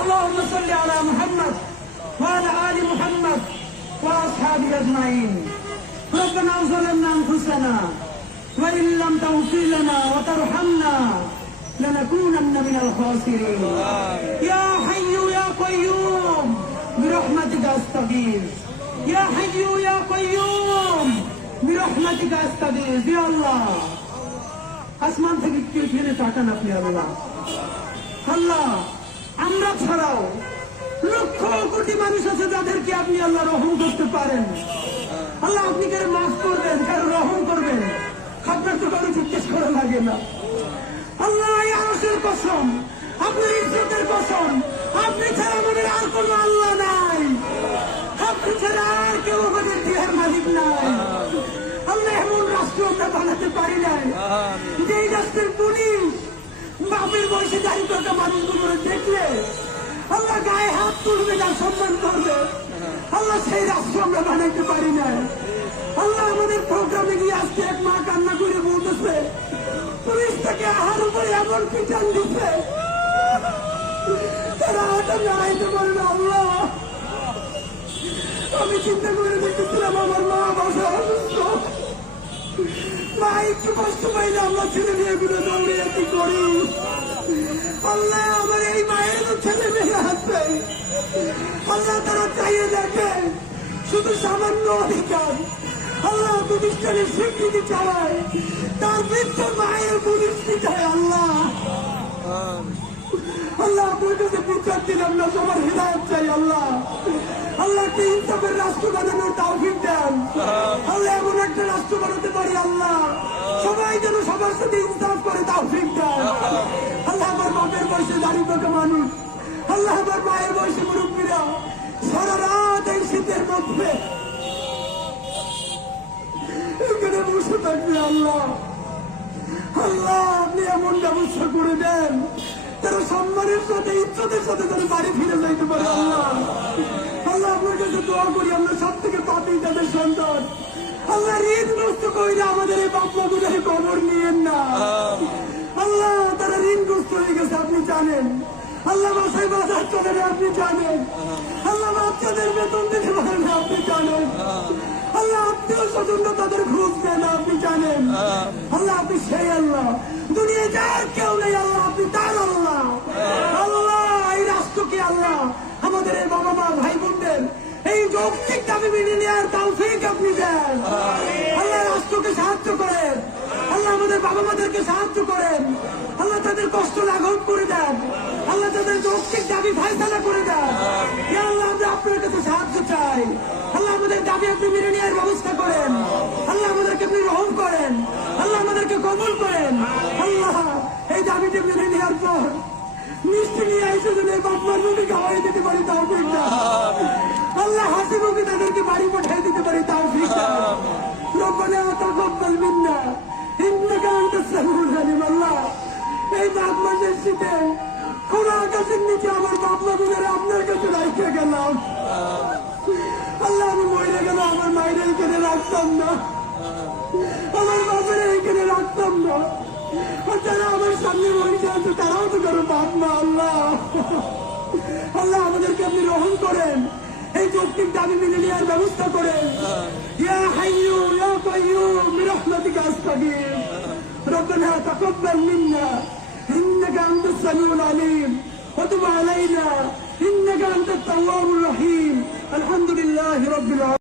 اللهم صل على محمد وعلى آل محمد وأصحابه أجمعين ربنا ظلمنا أنفسنا وإن لم تغفر لنا وترحمنا لنكونن من الخاسرين يا حي يا قيوم برحمتك أستغيث يا حي يا قيوم برحمتك أستغيث يا الله আসমান থেকে কেউ ফেলে তাকান আপনি আল্লাহ। আল্লাহ আমরা ছাড়াও লক্ষ কোটি মানুষ আছে যাদেরকে আপনি আল্লাহ রহম করতে পারেন। আল্লাহ আপনি কারো মাফ করবেন, কারো রহম করবেন, আপনার তো কারো জিজ্ঞেস করা লাগে না। আল্লাহ এই আরশের কসম, আপনার ইজ্জতের কসম, আপনি ছাড়া আমাদের আর কোনো আল্লাহ নাই, আপনি ছাড়া আর কেউ আমাদের দেহের মালিক নাই। আল্লাহ এমন রাষ্ট্র আমরা বানাতে পারি নাই যেই রাষ্ট্রের পুলিশ বাপের বয়সে দাঁড়িয়ে থাকা মানুষগুলো দেখলে আল্লাহ গায়ে হাত তুলবে না, সম্মান করবে। আল্লাহ সেই রাষ্ট্র আমরা বানাইতে পারি না। আল্লাহ আমাদের প্রোগ্রামে গিয়ে আজকে এক মা কান্না করে বলতেছে পুলিশ থেকে আহার উপরে এমন পিটান দিচ্ছে তারা হাতে না আইতে পারে না। আল্লাহ আমি চিন্তা করে দেখতেছিলাম আমার মা বাসা অসুস্থ, মা একটু কষ্ট পাইলে আমরা ছেলে মেয়েগুলো দৌড়িয়ে কি করি। আল্লাহ আমার এই মায়ের ছেলে মেয়ে আছে, আল্লাহ তারা চাইয়ে দেখে শুধু সামান্য অধিকার আল্লাহ প্রতিষ্ঠানের স্বীকৃতি চাওয়ায় তার বৃদ্ধ মায়ের পুলিশ চায়। আল্লাহ আল্লাহ আপনার কাছে বিচার দিলাম না, সবার হিদায়ত চাই। আল্লাহ আল্লাহকে ইনসাফের রাষ্ট্র বানানোর তৌফিক দেন। আল্লাহ এমন একটা রাষ্ট্র বানাতে পারি আল্লাহ সবাই যেন সবার সাথে ইনসাফ করে তৌফিক দেন। আল্লাহ আমার বাপের বয়সে দাঁড়িয়ে থাকা মানুষ, আল্লাহ আমার মায়ের বয়সে মুরব্বীরা সারা রাত এই শীতের মধ্যে এখানে বসে থাকবে। আল্লাহ আল্লাহ আপনি এমন ব্যবস্থা করে দেন তারা সম্মানের সাথে ইজ্জতের সাথে তারা বাড়ি ফিরে যাইতে পারে। আল্লাহ আল্লাহ আপনার কাছে দোয়া করি আমরা সব থেকে পাপি তাদের সন্তান। আল্লাহ ঋণগ্রস্ত কইরা আমাদের এই বাপমা গুলোর খবর নিয়েন না। আল্লাহ তারা ঋণগ্রস্ত হয়ে গেছে আপনি জানেন। আল্লাহ বাসায় বাজার চলে না আপনি জানেন। আল্লাহ বাচ্চাদের বেতন দিতে পারেন না আপনি জানেন। আল্লাহ আত্মীয় স্বজন তাদের ঘুষ দেন না আপনি জানেন। আল্লাহ আপনি সেই আল্লাহ, দুনিয়ায় যার কেউ নেই আল্লাহ আপনি তার আল্লাহ। আল্লাহ এই রাষ্ট্রকে আল্লাহ আমাদের এই বাবা মা ভাই বোনদের এই যৌক্তিক দাবি মেনে নেওয়ার তৌফিক আপনি দেন। আল্লাহ রাষ্ট্রকে সাহায্য করেন, আল্লাহ আমাদের বাবা মাদেরকে সাহায্য করেন, আল্লাহ তাদের কষ্ট লাঘব করে দেন, আল্লাহ তাদের যৌক্তিক দাবি ফায়সালা করে দেন। আল্লাহ আমরা আপনার কাছে সাহায্য চাই। আল্লাহ আমাদের দাবি আপনি মেনে নেওয়ার ব্যবস্থা করেন। আল্লাহ আমাদেরকে আপনি রহম করেন, আল্লাহ আমাদেরকে কবুল করেন। আল্লাহ এই দাবিটি মেনে নেওয়ার পর মিষ্টি নিয়ে এসে যদি বাপমার মুখে খাওয়াই দিতে পারি তৌফিক দাও। আল্লাহ হাসি মুখে তাদেরকে বাড়ি পাঠিয়ে দিতে পারি তৌফিক দাও। রব্বানা তাকাব্বাল মিন্না ইন্নাকা আনতাস সামিউল আলিম। আল্লাহ এই মাঘ মাসের শীতে খোলা আকাশের নিচে আমার বাপমা গুলোর আপনার কাছে রাখতে গেলাম। আল্লাহ আমি মরে গেল আমার মায়ের এখানে রাখতাম না, আমার বাপের এখানে রাখতাম না, আর যারা আমার সামনে বসে আছে তারাও তো কারো বাপ মা। আল্লাহ আল্লাহ আমাদেরকে আপনি রহম করেন, এই যৌক্তিক দাবি মেনে নেওয়ার ব্যবস্থা করেন। ইয়া হাইয়্যু ইয়া কাইয়্যুম বিরহমাতিকা আস্তাগীথ রব্বানা তাকাব্বাল মিন্না ইন্নাকা আনতাস সামিউল আলিম ওয়া তুব আলাইনা ইন্নাকা আনতাত তাওয়াবুর রহিম। আলহামদুলিল্লাহি রাব্বিল আলামিন।